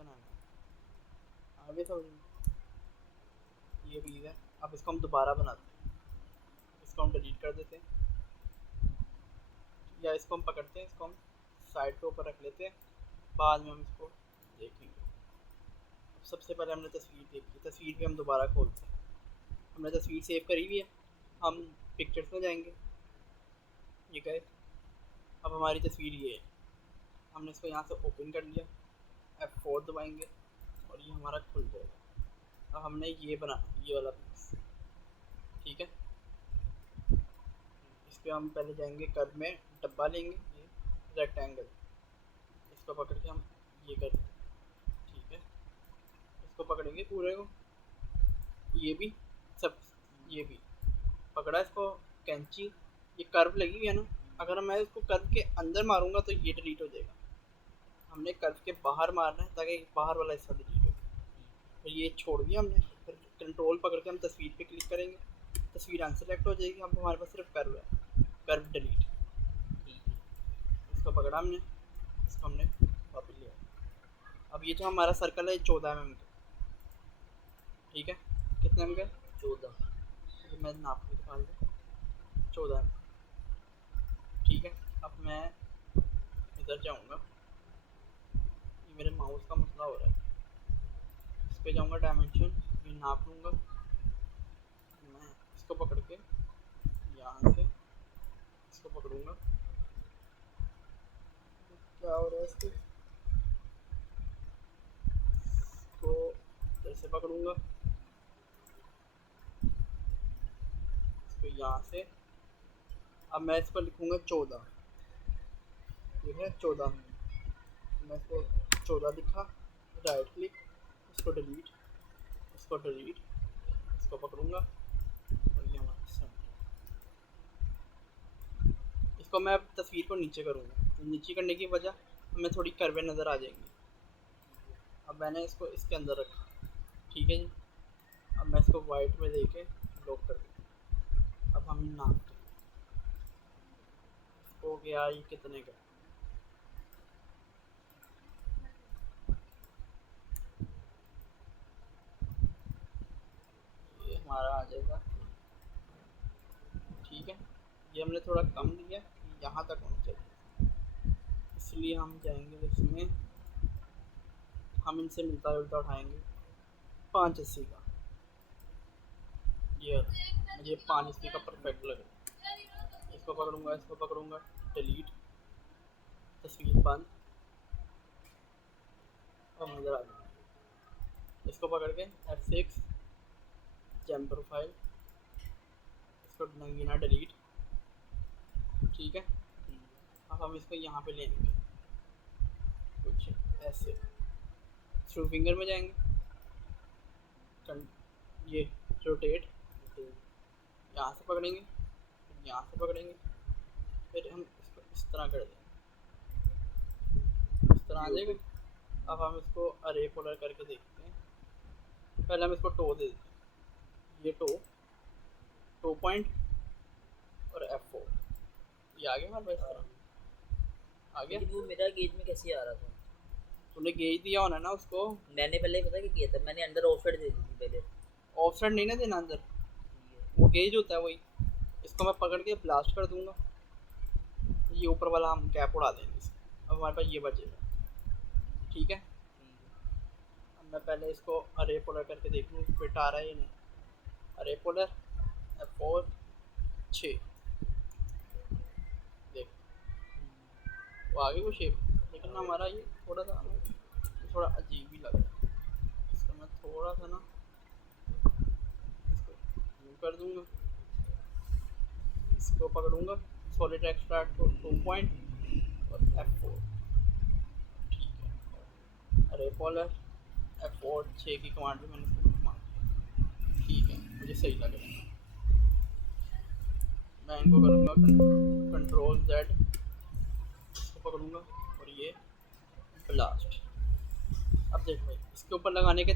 बनाना है आगे समझ में। ये भी है। अब इसको हम दोबारा बनाते हैं, इसको हम डिलीट कर देते हैं, या इसको हम पकड़ते हैं, इसको हम साइड के ऊपर रख लेते हैं, बाद में हम इसको देखेंगे। अब सबसे पहले हमने तस्वीर देखी, तस्वीर भी हम दोबारा खोलते हैं। हमने तस्वीर सेव करी हुई है, हम पिक्चर्स में जाएंगे, ये गए। अब हमारी तस्वीर ये है, हमने इसको यहाँ से ओपन कर लिया, F4 दबाएंगे और ये हमारा खुल जाएगा। अब हमने ये बनाना, ये वाला पीस, ठीक है। इस पर हम पहले जाएंगे, कर्व में डब्बा लेंगे, ये रेक्टेंगल, इसको पकड़ के हम ये कर देंगे, ठीक है। इसको पकड़ेंगे पूरे को, ये भी सब, ये भी पकड़ा इसको, कैंची, ये कर्व लगी हुई है ना, अगर मैं इसको कर्व के अंदर मारूंगा तो ये डिलीट हो जाएगा। हमने कर्व के बाहर मारना है ताकि बाहर वाला हिस्सा डिलीट हो। फिर ये छोड़ दिया हमने, फिर कंट्रोल पकड़ के हम तस्वीर पे क्लिक करेंगे, तस्वीर अनसेलेक्ट हो जाएगी। अब हमारे पास सिर्फ कर्व है, कर्व डिलीट, इसको पकड़ा हमने, इसको हमने वापस लिया। अब ये जो हमारा सर्कल है 14 mm का, ठीक है। कितने mm का? 14, मैं नाप के दिखा दूँ, 14 mm, ठीक है। अब मैं इधर जाऊँगा, ये मेरे माउस का मसला हो रहा है, इस पे जाऊँगा, डायमेंशन, ये नाप लूँगा मैं, इसको पकड़ के यहाँ से इसको पकड़ूँगा, क्या हो रहा है इसको जैसे पकड़ूँगा, इसको यहाँ से। अब मैं इस पर लिखूँगा 14, ठीक है 14, मैं इसको 14 लिखा, राइट क्लिक, इसको डिलीट, इसको डिलीट, इसको पकड़ूँगा और ये हमारा सेंटर। इसको मैं अब तस्वीर को नीचे करूँगा, तो नीचे करने की वजह हमें थोड़ी कर्वे नज़र आ जाएंगी। अब मैंने इसको इसके अंदर रखा, ठीक है जी। अब मैं इसको वाइट में देके लॉक कर दूँ। अब हम नापते हैं, हो गया ये कितने का, ये हमारा आ जाएगा, ठीक है। ये हमने थोड़ा कम लिया, यहाँ तक होना चाहिए, इसलिए हम जाएंगे इसमें, हम इनसे मिलता जुलता उठाएंगे 580 का, ये मुझे 580 का परफेक्ट लगे। इसको पकड़ूंगा, इसको पकड़ूंगा, डिलीट, तस्वीर बंद, और नज़र आ जाएगा। इसको पकड़ के F6 जैम प्रोफाइल, इसको नगीना डिलीट, ठीक है। अब हम इसको यहाँ पे लेंगे, कुछ ऐसे थ्रू फिंगर में जाएंगे, ये रोटेट, यहाँ से पकड़ेंगे, यहाँ से पकड़ेंगे, फिर हम इसको इस तरह कर देंगे, इस तरह आ जाएगा। अब हम इसको अरे पोलर करके देखते हैं, पहले हम इसको टो दे देते हैं, ये टो पॉइंट और F4, ये आ गया हमारे पास, आ गया। वो मेरा गेज में कैसे आ रहा था? तूने गेज दिया होना ना उसको, मैंने पहले पता क्या किया था, मैंने अंदर ऑफसेट दे दी थी पहले। ऑफसेट नहीं ना देना अंदर, वो गेज होता है वही। इसको मैं पकड़ के ब्लास्ट कर दूंगा, ये ऊपर वाला हम कैप उड़ा देंगे इसको। अब हमारे पास ये बचेगा, ठीक है। अब मैं पहले इसको अरे पोलर करके देख लूँ फिट आ रहा है या नहीं। अरे पोलर F4 6, देख वो आगे वो शेप, लेकिन हमारा ये थोड़ा सा थोड़ा अजीब ही लग रहा है। इसको मैं थोड़ा सा ना इसको यूँ कर दूँगा, इसको पकड़ूँगा, सॉलिड एक्सट्रैक्ट को 2 पॉइंट और F4, ठीक है। अरे पोलर F4 6 की कमांड भी मैंने इसको मार, ठीक है, मुझे सही लग रहा है। मैं इनको करूँगा कंट्रोल Z, इसको पकड़ूँगा और ये ब्लास्ट। अब देख भाई, इसके ऊपर लगाने के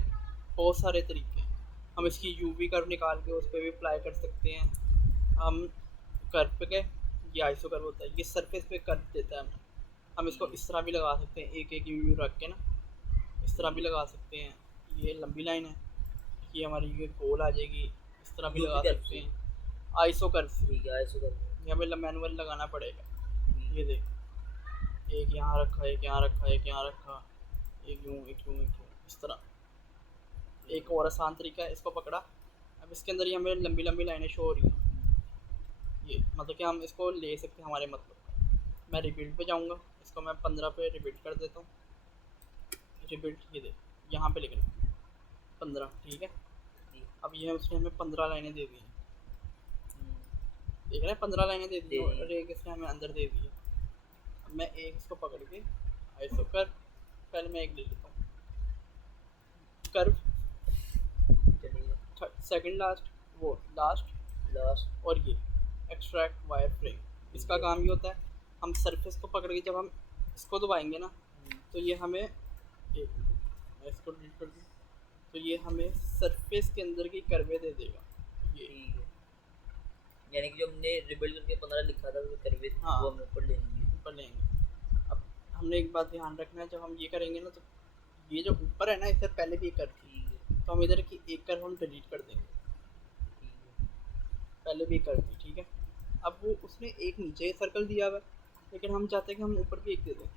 बहुत सारे तरीके हैं। हम इसकी यूवी कर्व निकाल के उस पर भी अप्लाई कर सकते हैं। हम कर्व पे, ये आइसो कर्व होता है, ये सरफेस पे कर्व देता है हमें। हम इसको इस तरह भी लगा सकते हैं, एक एक यूवी रख के ना, इस इस तरह भी लगा सकते हैं, ये लंबी लाइन है, ये हमारी ये गोल आ जाएगी, इस तरह भी लगा सकते हैं। आइसो कर्व से ठीक है, आइसो कर्व ये हमें मैनुअल लगाना पड़ेगा। ये देख, एक यहाँ रखा, एक यहाँ रखा, एक यहाँ रखा, एक यूँ एक यूँ एक यूँ, इस तरह। एक और आसान तरीका है, इसको पकड़ा, अब इसके अंदर ये हमें लंबी लंबी लाइनें शो हो रही हैं, ये मतलब कि हम इसको ले सकते हैं हमारे मतलब का। मैं रिबिल्ड पे जाऊंगा, इसको मैं 15 पे रिबिल्ड कर देता हूँ। रिबिल्ड ये दे, यहाँ पे लिखना 15, ठीक है। अब ये उसने हमें 15 लाइनें दे दी हैं, देख रहे हैं 15 लाइनें दे दी हैं, और एक इसने हमें अंदर दे दी है। अब मैं एक इसको पकड़ के आइसो कर्व, पहले मैं एक ले लेता हूँ कर्व, सेकंड लास्ट, वो लास्ट, और ये एक्सट्रैक्ट वायर फ्रेम। इसका काम ये होता है, हम सरफेस को पकड़ के जब हम इसको दबाएंगे ना, तो ये हमें मैं इसको डिलीट कर दूँ, तो ये हमें सरफेस के अंदर की कर्वे दे देगा। ये यानी कि जो हमने रिबिल्ड करके 15 लिखा था वो कर्वे, हाँ, वो हम ऊपर लेंगे। अब हमने एक बात ध्यान रखना है, जब हम ये करेंगे ना, तो ये जो ऊपर है ना, इससे पहले भी एक कर्व थी, तो हम इधर की एक कर्व हम डिलीट कर देंगे, पहले भी एक कर्व थी, ठीक है। अब वो उसने एक नीचे सर्कल दिया हुआ है, लेकिन हम चाहते हैं कि हम ऊपर भी एक दे दें,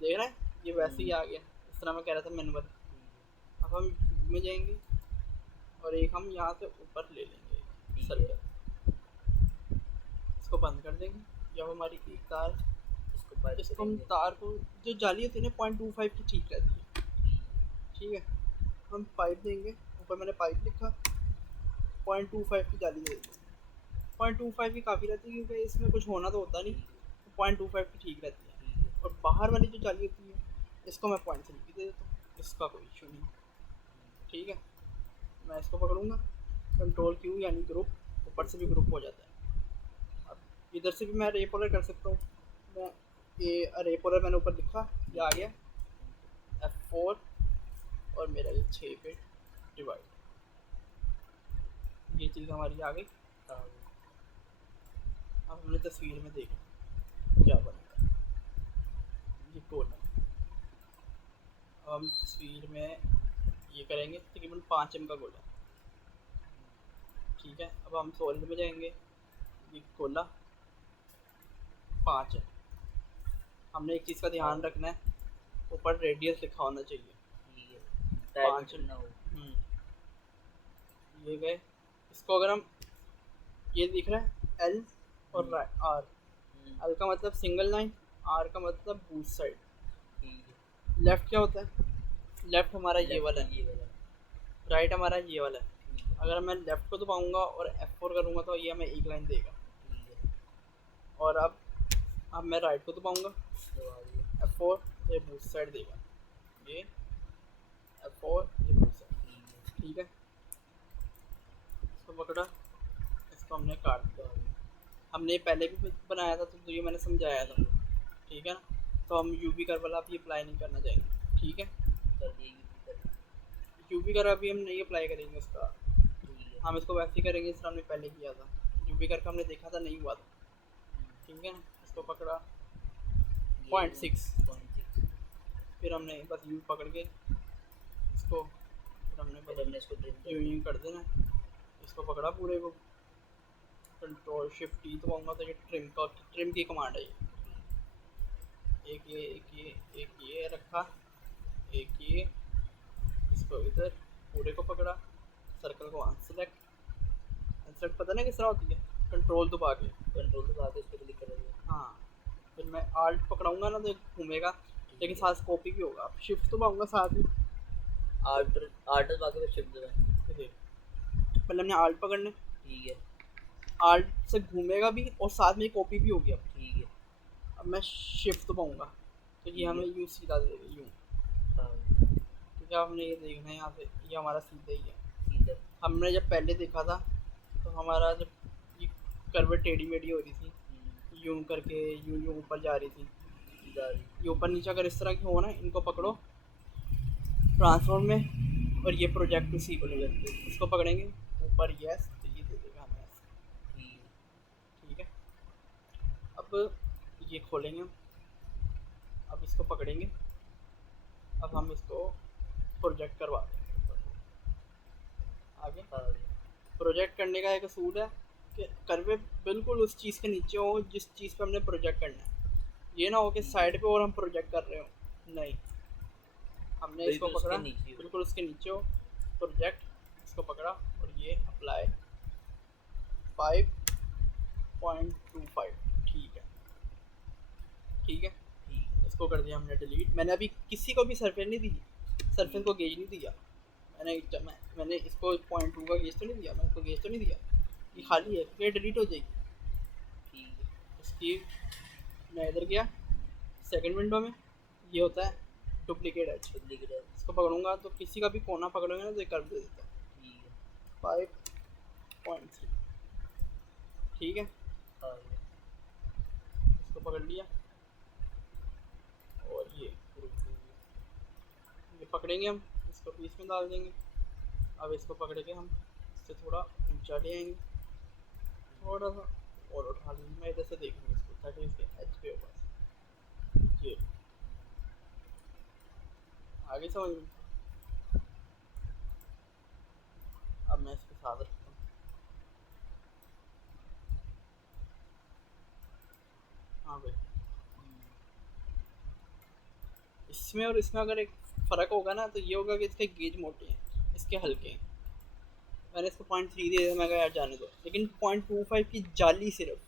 देख रहे हैं, ये वैसे ही आ गया, इस तरह मैं कह रहा था मैनुअल। अब हम में जाएंगे और एक हम यहाँ से ऊपर ले लेंगे सर्कल, इसको बंद कर देंगे। जब हमारी एक तार, इसको हम तार को, जो जाली होती है ना 0.25 की ठीक रहती है, ठीक है। हम पाइप देंगे, ऊपर मैंने पाइप लिखा, 0.25 की जाली दे देंगे। 0.25 की काफ़ी रहती है, क्योंकि इसमें कुछ होना तो होता नहीं, 0.25 की ठीक रहती है। और बाहर वाली जो जाली होती है, इसको मैं 0.3 की दे देता हूँ, इसका कोई इशू नहीं, ठीक है। मैं इसको पकड़ूंगा, कंट्रोल क्यू यानी ग्रुप, ऊपर से भी ग्रुप हो जाता है। अब इधर से भी मैं रे पोलर कर सकता हूँ, मैं ये रे पोलर मैंने ऊपर लिखा, ये आ गया F4, और मेरा ये 6 पे डिवाइड, ये चीज़ हमारी आ गई। अब हमने तस्वीर में देखा क्या बनेगा, ये गोल है। अब हम तस्वीर में ये करेंगे, तकरीबन 5 एम का गोला, ठीक है। अब हम सॉलिड में जाएंगे, ये गोला 5 है। हमने एक चीज़ का ध्यान रखना है, ऊपर रेडियस लिखा होना चाहिए, 5 ये गए। इसको अगर हम, ये दिख रहा है एल और आर, एल का मतलब सिंगल लाइन, आर का मतलब बूथ साइड। लेफ्ट क्या होता है, लेफ्ट हमारा ये वाला है, राइट हमारा ये वाला है। अगर मैं लेफ्ट को दबाऊंगा और F4 करूंगा तो ये हमें एक लाइन देगा, और अब मैं राइट को दबाऊंगा F4, ये बूथ साइड देगा, ये F4, ये बूथ साइड, ठीक है। इसको पकड़ा, इसको हमने काट दिया, हमने पहले भी बनाया था, तो ये मैंने समझाया था, ठीक है ना। तो हम यूवी कर्व वाला अभी अप्लाई नहीं करना चाहेंगे, ठीक है। यूवी कर्व अभी हम नहीं अप्लाई करेंगे उसका, हम इसको वैसे ही करेंगे जिस तरह हमने पहले किया था। यूवी कर्व हमने देखा था, नहीं हुआ था, ठीक है ना। इसको पकड़ा 0.6, फिर हमने बस यू पकड़ के इसको, फिर हमने इसको यूँ कर देना, इसको पकड़ा पूरे को, कंट्रोल शिफ्ट ई दबाऊंगा तो ये ट्रिम की कमांड है। ये एक ये रखा, एक ये, इसको इधर पूरे को पकड़ा, सर्कल को अनसेलेक्ट पता नहीं किस तरह होती है, कंट्रोल दबा के इसको क्लिक करोगे, हाँ। फिर मैं आल्ट पकड़ाऊंगा ना तो घूमेगा, लेकिन साथ कॉपी भी होगा। शिफ्ट दबाऊंगा साथ ही, आल्ट दबा के शिफ्ट दबाएंगे, पहले हमने आल्ट पकड़ना, ठीक है। आल्ट से घूमेगा भी और साथ में कॉपी भी हो गया, ठीक है। अब मैं शिफ्ट दबाऊंगा तो ये हमें यूँ सीधा देगा, यूँ, ठीक है। हमने ये देखना है यहाँ से, ये हमारा सीधा ही है। हमने जब पहले देखा था तो हमारा जब ये कर्व टेढ़ी मेढ़ी हो रही थी, यूँ करके यूँ ऊपर जा रही थी, ये ऊपर नीचे अगर इस तरह की हो ना, इनको पकड़ो ट्रांसफॉर्म में, और ये प्रोजेक्ट टू सी बोले जाते हैं, इसको पकड़ेंगे ऊपर, यस, तो ये दे देगा हमें ऐसे, ठीक है। अब ये खोलेंगे, अब इसको पकड़ेंगे, अब हम इसको प्रोजेक्ट करवा देंगे ऊपर को। आगे हाँ भाई। प्रोजेक्ट करने का एक असूल है कि कर्वे बिल्कुल उस चीज़ के नीचे हो जिस चीज़ पे हमने प्रोजेक्ट करना है। ये ना हो कि साइड पे और हम प्रोजेक्ट कर रहे हो, नहीं, हमने इसको बिल्कुल उसके पकड़ा नीचे हो। बिल्कुल उसके नीचे हो, प्रोजेक्ट, इसको पकड़ा और ये अप्लाई 5.25, ठीक है, ठीक है। ठीक है। इसको कर दिया हमने डिलीट। मैंने अभी किसी को भी सरफेस नहीं दी, सरफेस को गेज नहीं दिया। मैंने इसको 0.2 का गेज तो नहीं दिया, मैंने इसको गेज तो नहीं दिया, ये खाली है, फिर डिलीट हो जाएगी। ठीक है। इसकी मैं इधर गया सेकंड विंडो में, ये होता है डुप्लीकेट एज। डुप्लीकेट है। इसको पकड़ूंगा तो किसी का भी कोना पकड़ोगे ना तो ये कर दे देता है ठीक है। 5.3, ठीक है। हाँ भाई। इसको पकड़ लिया और ये पकड़ेंगे हम, इसको बीच में डाल देंगे। अब इसको पकड़ के हम इससे थोड़ा ऊंचा ले आएंगे, थोड़ा सा और उठा लेंगे। मैं इधर से देखूंगा इसको ताकि इसके एच पे होगा ये। आगे समझ में। अब मैं इसके साथ रखता हूँ, हाँ भाई। इसमें और इसमें अगर एक फ़र्क होगा ना तो ये होगा कि इसके गेज मोटे हैं, इसके हल्के हैं। मैंने इसको 0.3 दे दिया, मैं कहा यार जाने दो, लेकिन 0.25 की जाली सिर्फ,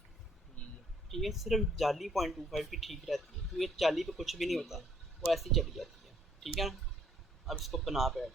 ठीक है। ठीक है, सिर्फ जाली 0.25 की ठीक रहती है, क्योंकि जाली पे कुछ भी नहीं होता, वो ऐसी चली जाती है, ठीक है ना। अब इसको बना पे ऐड